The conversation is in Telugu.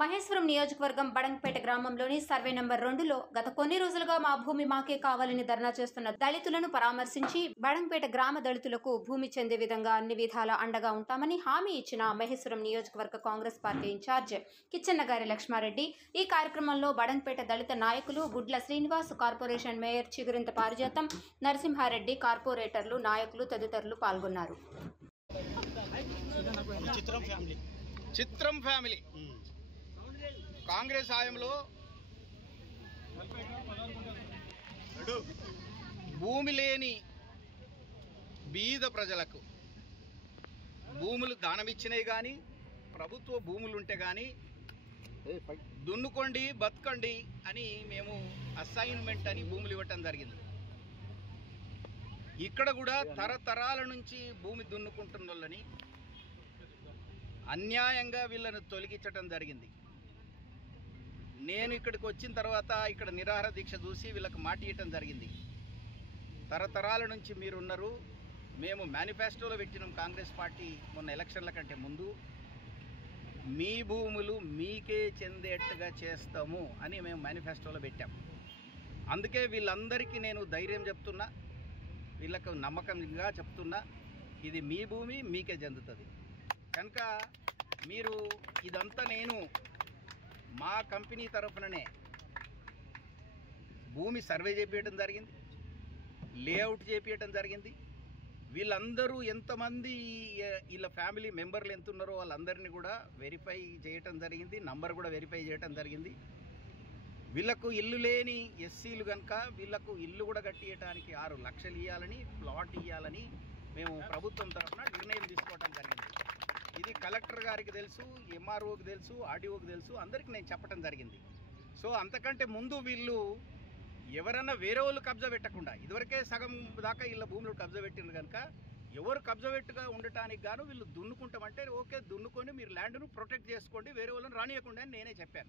మహేశ్వరం నియోజకవర్గం బడంగపేట గ్రామంలోని సర్వే నంబర్ 2లో గత కొన్ని రోజులుగా మా భూమి మాకే కావాలని ధర్నా చేస్తున్న దళితులను పరామర్శించి బడంగపేట గ్రామ దళితులకు భూమి చెందే విధంగా అన్ని విధాల అండగా ఉంటామని హామీ ఇచ్చిన మహేశ్వరం నియోజకవర్గ కాంగ్రెస్ పార్టీ ఇన్ఛార్జ్ కిచ్చెన్నగారి లక్ష్మారెడ్డి ఈ కార్యక్రమంలో బడంగపేట దళిత నాయకులు గుడ్ల శ్రీనివాస్, కార్పొరేషన్ మేయర్ చిగురింత పారిజాతం, నరసింహారెడ్డి, కార్పొరేటర్లు, నాయకులు తదితరులు పాల్గొన్నారు. చిత్రం ఫ్యామిలీ కాంగ్రెస్ హయాంలో భూమి లేని బీద ప్రజలకు భూములు దానమిచ్చినాయి కానీ ప్రభుత్వ భూములు ఉంటే కానీ దున్నుకోండి బతకండి అని మేము అసైన్మెంట్ అని భూములు ఇవ్వటం జరిగింది. ఇక్కడ కూడా తరతరాల నుంచి భూమి దున్నుకుంటున్న వాళ్ళని అన్యాయంగా వీళ్ళను తొలగించడం జరిగింది. నేను ఇక్కడికి వచ్చిన తర్వాత ఇక్కడ నిరాహార దీక్ష చూసి వీళ్ళకి మాట ఇవ్వటం జరిగింది. తరతరాల నుంచి మీరున్నారు, మేము మేనిఫెస్టోలో పెట్టినాం కాంగ్రెస్ పార్టీ మొన్న ఎలక్షన్ల కంటే ముందు, మీ భూములు మీకే చెందేట్టుగా చేస్తాము అని మేము మేనిఫెస్టోలో పెట్టాం. అందుకే వీళ్ళందరికీ నేను ధైర్యం చెప్తున్నా, వీళ్ళకు నమ్మకంగా చెప్తున్నా, ఇది మీ భూమి మీకే చెందుతుంది కనుక మీరు ఇదంతా నేను మా కంపెనీ తరఫుననే భూమి సర్వే చేపించడం జరిగింది, లేఅవుట్ చేపించడం జరిగింది. వీళ్ళందరూ ఎంతమంది వీళ్ళ ఫ్యామిలీ మెంబర్లు ఎంత ఉన్నారో వాళ్ళందరినీ కూడా వెరిఫై చేయటం జరిగింది, నంబర్ కూడా వెరిఫై చేయటం జరిగింది. వీళ్ళకు ఇల్లు లేని ఎస్సీలు కనుక వీళ్ళకు ఇల్లు కూడా కట్టియటానికి 6 లక్షలు ఇవ్వాలని, ప్లాట్ ఇవ్వాలని మేము ప్రభుత్వం తరఫున నిర్ణయం తీసుకోవటం జరిగింది. ఇది కలెక్టర్ గారికి తెలుసు, ఎంఆర్ఓకి తెలుసు, ఆర్డీఓకి తెలుసు, అందరికీ నేను చెప్పడం జరిగింది. సో అంతకంటే ముందు వీళ్ళు ఎవరన్నా వేరే వాళ్ళు కబ్జా పెట్టకుండా, ఇదివరకే సగం దాకా వీళ్ళ భూములు కబ్జా పెట్టినారు కనుక ఎవరు కబ్జా పెట్టుగా ఉండటానికి గాను వీళ్ళు దున్నుకుంటామంటే ఓకే, దున్నుకొని మీరు ల్యాండ్ను ప్రొటెక్ట్ చేసుకోండి, వేరే వాళ్ళని రానియకుండా అని నేనే చెప్పాను.